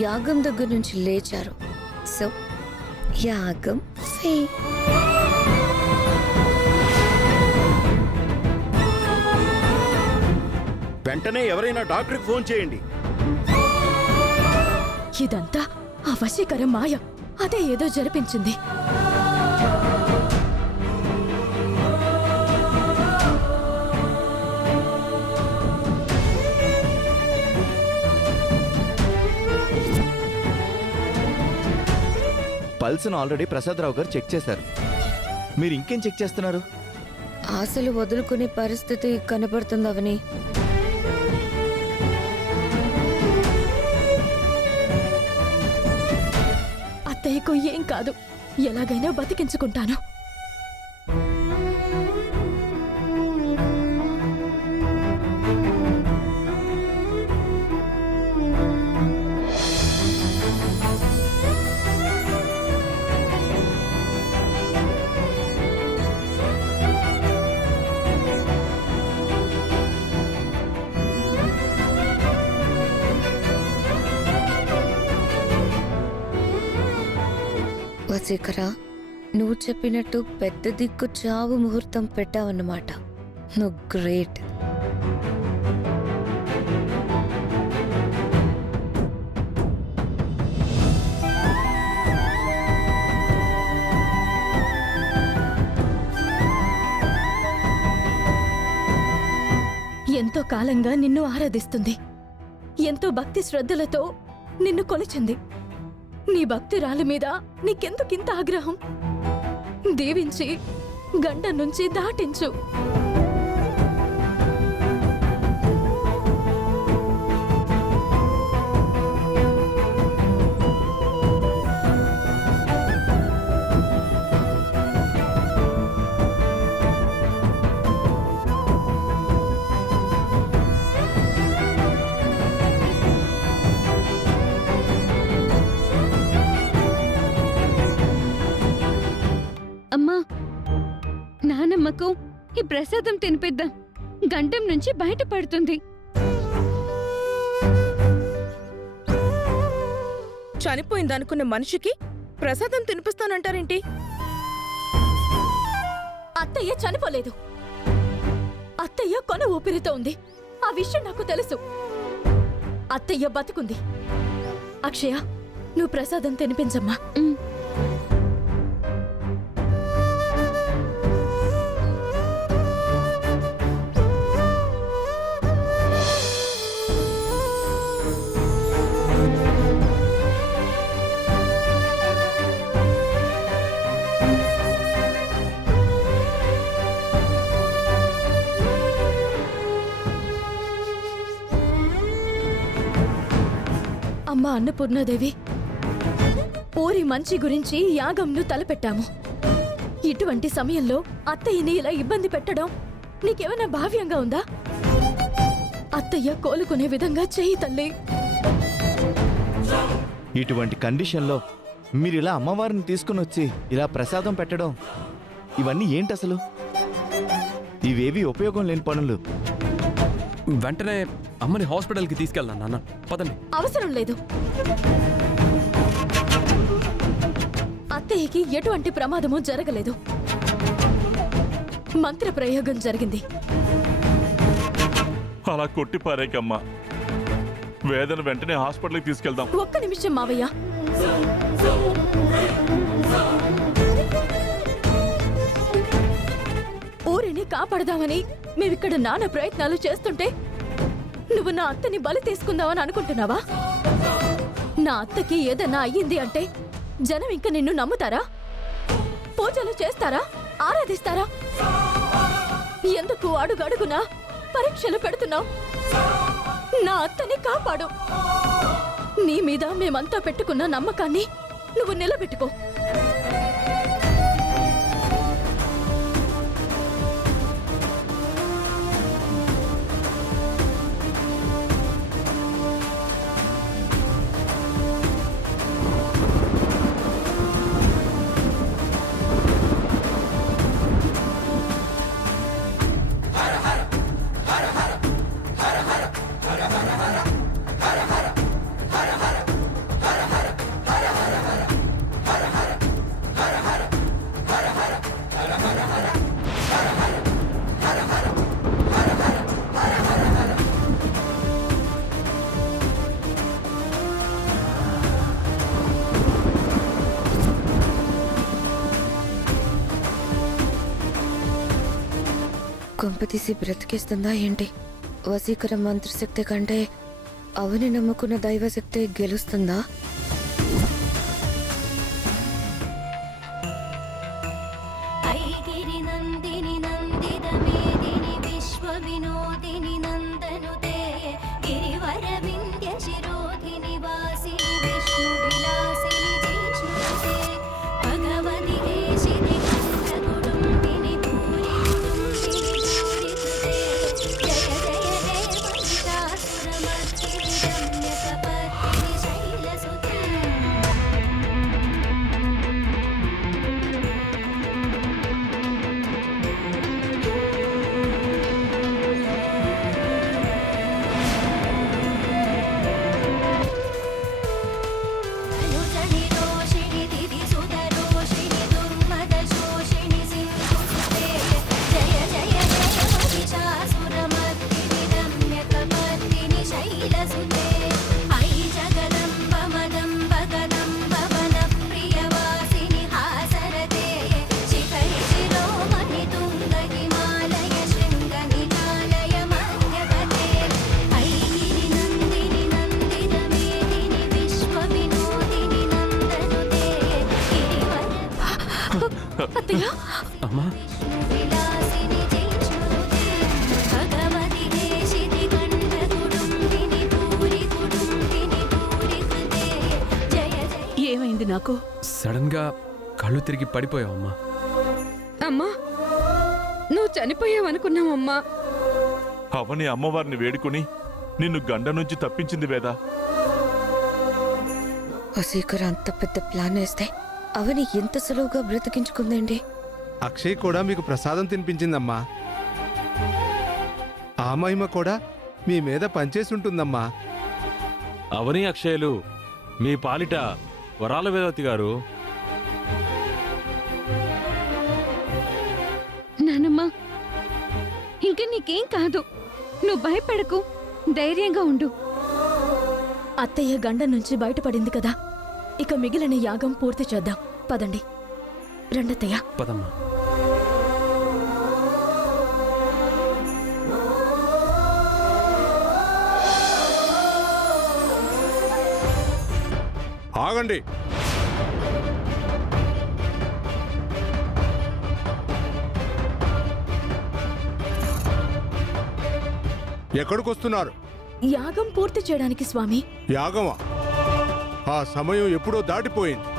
యాగం దగ్గర నుంచి లేచారు. సో యాగం ఫెయిల్. వెంటనే ఎవరైనా డాక్టర్కి ఫోన్ చేయండి. ఇదంతా ఆ వశీకర మాయ అదే ఏదో జరిపించింది. పల్స్ను ఆల్రెడీ ప్రసాదరావు గారు చెక్ చేశారు. మీరు ఇంకేం చెక్ చేస్తున్నారు? ఆశలు వదులుకునే పరిస్థితి కనబడుతుందవని. అత్తయ్యకు ఏం కాదు, ఎలాగైనా బతికించుకుంటాను. వశీకరా, నువ్వు చెప్పినట్టు పెద్ద దిక్కు చావు ముహూర్తం పెట్టావన్నమాట. నువ్వు గ్రేట్. ఎంతో కాలంగా నిన్ను ఆరాధిస్తుంది, ఎంతో భక్తి శ్రద్ధలతో నిన్ను కొలిచింది. నీ భక్తురాలి మీద నీకెందుకింత ఆగ్రహం? దీవించి గండం నుంచి దాటించు. అమ్మా, నానమ్మకు ఈ ప్రసాదం తినిపిద్దాం, గండం నుంచి బయటపడుతుంది. చనిపోయిందనుకున్న మనిషికి ప్రసాదం తినిపిస్తానంటారేంటి? అత్తయ్య చనిపోలేదు, అత్తయ్య కొన ఊపిరితో ఉంది. ఆ విషయం నాకు తెలుసు. అత్తయ్య బతుకుంది. అక్షయ, నువ్వు ప్రసాదం తినిపించమ్మా. అమ్మా అన్నపూర్ణాదేవి, ఊరి మంచి గురించి యాగంను తలపెట్టాము. ఇటువంటి సమయంలో అత్తయ్యని ఇలా ఇబ్బంది పెట్టడం నీకేమైనా భావ్యంగా ఉందా? అత్తయ్య కోలుకునే విధంగా చెయ్యి తల్లి. ఇటువంటి కండిషన్లో మీరు ఇలా అమ్మవారిని తీసుకుని వచ్చి ఇలా ప్రసాదం పెట్టడం, ఇవన్నీ ఏంటి అసలు? ఇవేవి ఉపయోగం లేని పనులు. వెంటనే అమ్మని హాస్పిటల్కి తీసుకెళ్దాం నాన్న, పదండి. అవసరం లేదు. అత్తయ్యకి ఎటువంటి ప్రమాదము జరగలేదు. మంత్ర ప్రయోగం జరిగింది. అలా కొట్టి పారేకమ్మా, వేదన వెంటనే హాస్పిటల్కి తీసుకెళ్దాం. ఒక్క నిమిషం మావయ్య. ఊరిని కాపాడదామని మేమిక్కడ నానా ప్రయత్నాలు చేస్తుంటే నువ్వు నా అత్తని బలి తీసుకుందామని అనుకుంటున్నావా? నా అత్తకి ఏదన్నా అయ్యింది అంటే జనం ఇంక నిన్ను నమ్ముతారా? పూజలు చేస్తారా? ఆరాధిస్తారా? ఎందుకు అడుగడుగునా పరీక్షలు పెడుతున్నావు? నా అత్తని కాపాడు. నీ మీద మేమంతా పెట్టుకున్న నమ్మకాన్ని నువ్వు నిలబెట్టుకో. కొంపతీసి బ్రతికేస్తుందా ఏంటి? వశీకర మంత్రశక్తి కంటే అవని నమ్ముకున్న దైవశక్తి గెలుస్తుందా? ఐగిరి నందిని నందిత మేదిని విశ్వ వినోదిని నందనుతే గిరివర వింధ్య శిరోధిని వాసిని విష్ణు విలాసిని జిష్ణుతే భగవతి దేశిని కంఠ కుటుంబిని భూరి కుటుంబిని భూరి కృతే జయ జయ హే మహిషాసురమర్దిని రమ్యకపర్దిని శైలసుతే అనుజని రోషిణి దిది సుధరోషిణి దుర్మద శోషిణి సింధుసుతే జయ జయ జయ మహిషాసురమర్దిని రమ్యకపర్దిని శైలసుతే ఐ జగదంబ మదంబ గదంబ వన ప్రియవాసిని హాసరతే శిఖరి శిరోమణి తుంగ హిమాలయ శృంగ నికాలయ మధ్యగతే ఐగిరి నందిని నందిత మేదిని విశ్వ వినోదిని నందనుతే గిరివర అత్తయ్య అమ్మా విలాసిని జిష్ణుతే భగవతి దేశిని కంఠ కుటుంబిని భూరి కుటుంబిని భూరి కృతే జయ జయ ఏమైంది నాకు? సడన్ గా కళ్ళు తిరిగి పడిపోయావమ్మా. అమ్మా నువ్వు చనిపోయావనుకున్నావమ్మా. అవని అమ్మవారిని వేడుకొని నిన్ను గండ నుంచి తప్పించింది వేద. వశీకర అంత పెద్ద ప్లాన్ వేస్తే అవని ఎంత సులువుగా బ్రతికించుకుందండి. అక్షయ్ కూడా మీకు ప్రసాదం తినిపించిందమ్మా. ఆ మహిమ కూడా మీ మీద పనిచేస్తుంటుందమ్మా. అవని అక్షయలు మీ పాలిట వరాల వేదవతి గారు. నానమ్మా ఇంక నీకేం కాదు, నువ్వు భయపడకు, ధైర్యంగా ఉండు. అత్తయ్య గండం నుంచి బయటపడింది కదా, ఇక మిగిలిన యాగం పూర్తి చేద్దాం. పదండి. రండత్తయ్య. పదమ్మా. ఆగండి. ఎక్కడికొస్తున్నారు? యాగం పూర్తి చేయడానికి స్వామి. యాగమా? ఆ సమయం ఎప్పుడో దాటిపోయింది.